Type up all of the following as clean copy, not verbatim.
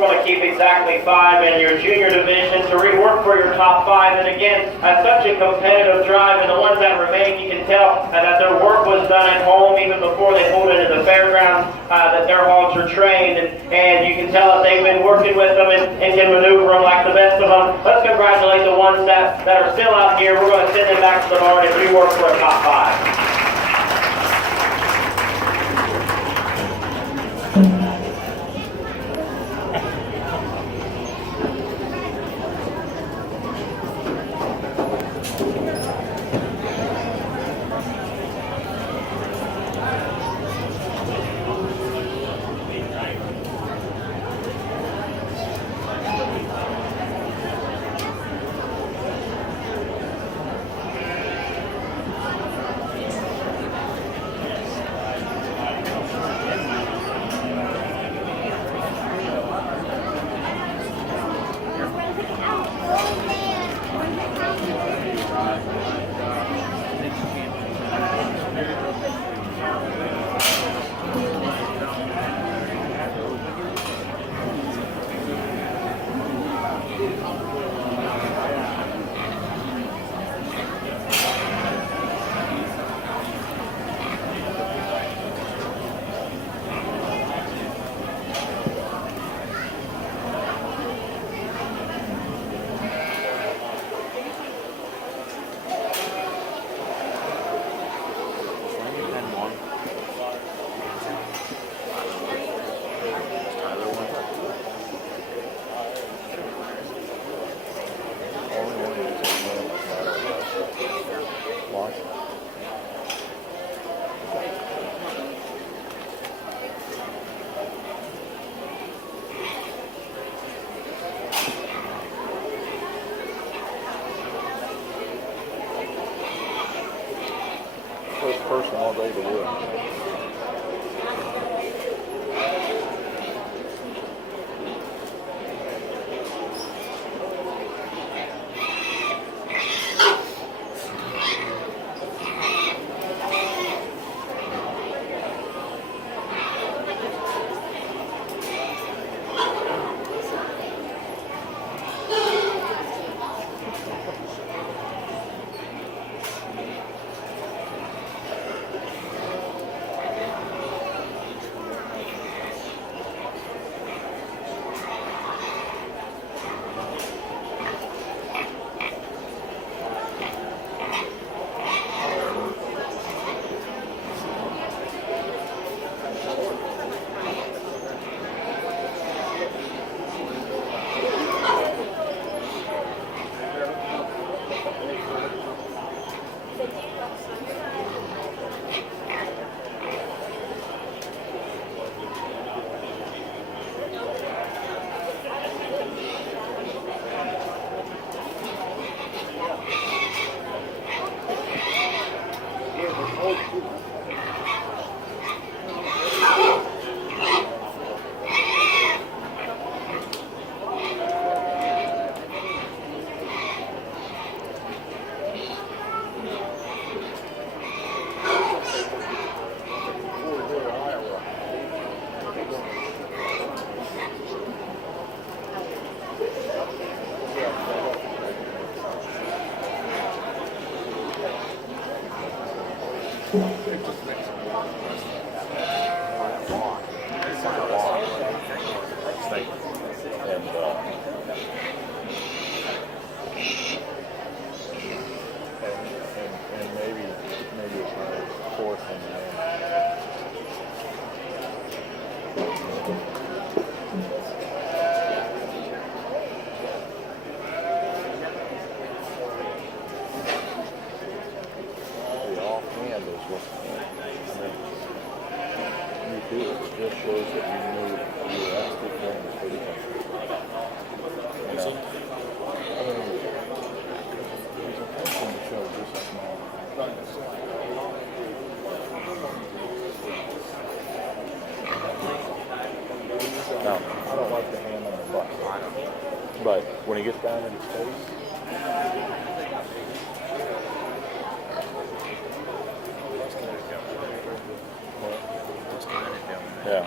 We're going to keep exactly 5 in your junior division to rework for your top 5. And again, such a competitive drive, and the ones that remain, you can tell that their work was done at home even before they pulled into the fairgrounds, that their hogs are trained, and you can tell that they've been working with them and can maneuver them like the best of them. Let's congratulate the ones that are still out here. We're going to send them back to the barn and rework for a top 5. First person all day to work. And maybe it's my fourth one. The offhand is what you do. It just shows that you knew you were actually playing the pretty country. You know? There's a person that shows just like mine. No, I don't like the hand on the butt. But when he gets down in his face, yeah.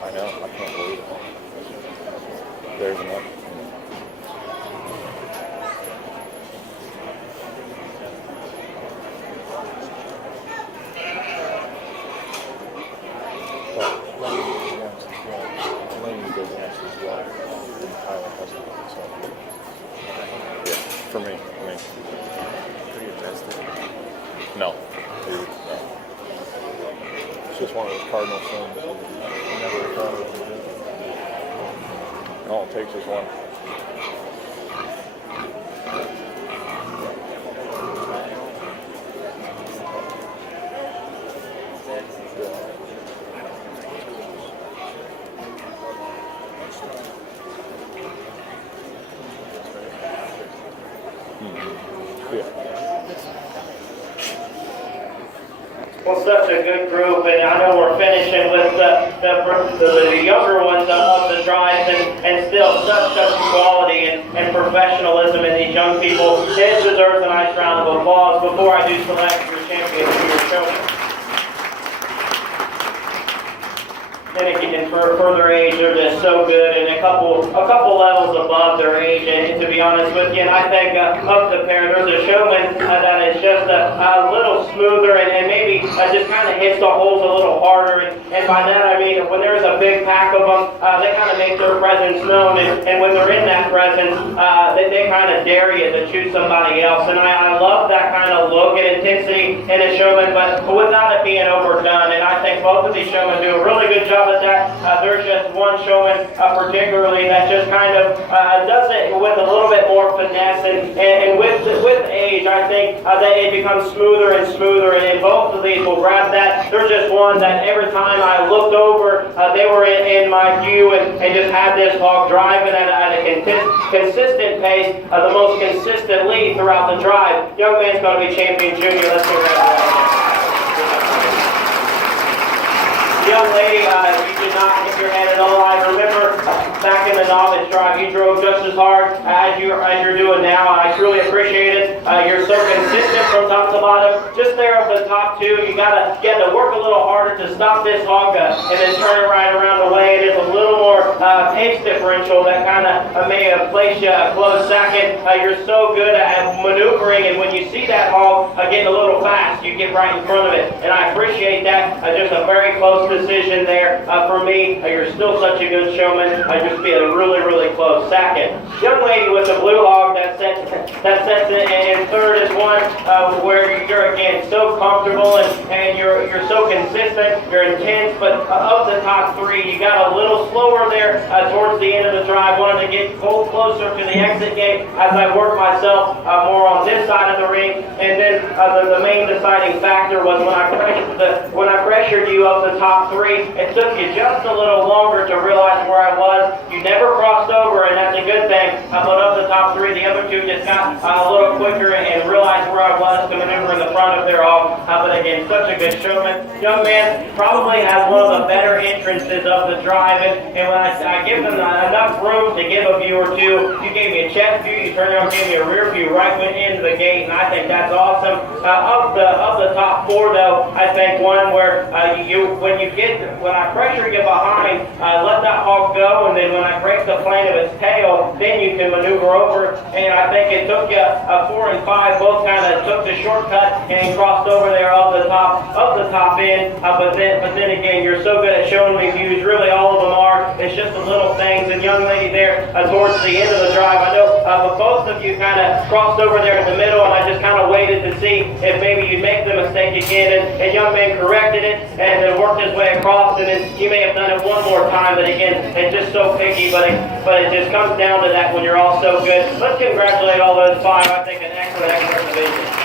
I know, I can't believe it. There's enough. For me, Pretty adjusted. no. Dude, no. It's just one of those cardinal sins. I never thought it would do. All it takes is one. Yeah. Well, such a good group, and I know we're finishing with the younger ones of the drives, and still such quality and professionalism in these young people. It deserves a nice round of applause before I do select your champion for your showman. And for further age, they're just so good, and a couple levels above their age. And to be honest with you, and I think of the pair, there's a showman that is just a little smoother and maybe just kind of hits the holes a little harder. And by that I mean when there's a big pack of them, they kind of make their presence known. And when they're in that presence, they kind of dare you to choose somebody else. And I love that kind of look and intensity in a showman, but without it being overdone. And I think both of these showmen do a really good job at that. There's just one showman particularly that just kind of does it with a little bit more finesse, and with age, I think that it becomes smoother and smoother, and both of these will grab that. There's just one that every time I looked over, they were in my view, and just had this hog driving at a consistent pace, the most consistently throughout the drive. Young man's going to be champion junior. Let's congratulate him. Young lady, you did not hit your head at all. I remember back in the novice drive, you drove just as hard as you're doing now. I truly appreciate it. You're so consistent from top to bottom. Just there up the top two, you got to work a little harder to stop this hog and then turn it right around the way. It is a little more pace differential that kind of may have placed you a close second. You're so good at maneuvering, and when you see that hog getting a little fast, you get right in front of it. And I appreciate that. Just a very close decision there for me. You're still such a good showman. Just being really, really close second. Young lady with the blue hog that sets in third is one where you're again so comfortable and you're so consistent. You're intense, but of the top three, you got a little slower there towards the end of the drive. Wanted to get closer to the exit gate as I worked myself more on this side of the ring. And then the main deciding factor was when I pressured you up the top three. It took you just a little longer to realize where I was. You never crossed over, and that's a good thing. But of the top three, the other two just got a little quicker and realized where I was to maneuver in the front of their hog. But again, such a good showman. Young man probably has one of the better entrances of the drive, and when I give them enough room to give a view or two, you gave me a chest view, you turned around and gave me a rear view right went into the gate, and I think that's awesome. Of the top four, though, I think one where when I pressure you behind, let that hog go, and then when I break the plane of its tail, then you can maneuver over. And I think it took you 4 and 5 both kind of took the shortcut and crossed over there of the top end. But then again, you're so good at showing me views. Really, all of them are. It's just the little things. And young lady there towards the end of the drive, I know, but both of you kind of crossed over there in the middle, and I just kind of waited to see if maybe you'd make the mistake again. And young man corrected it and then worked his way across, and then he may have done it one more time. But again, it's just so picky. But it just comes down to that when you're all so good. Let's congratulate all those 5. I think an excellent division.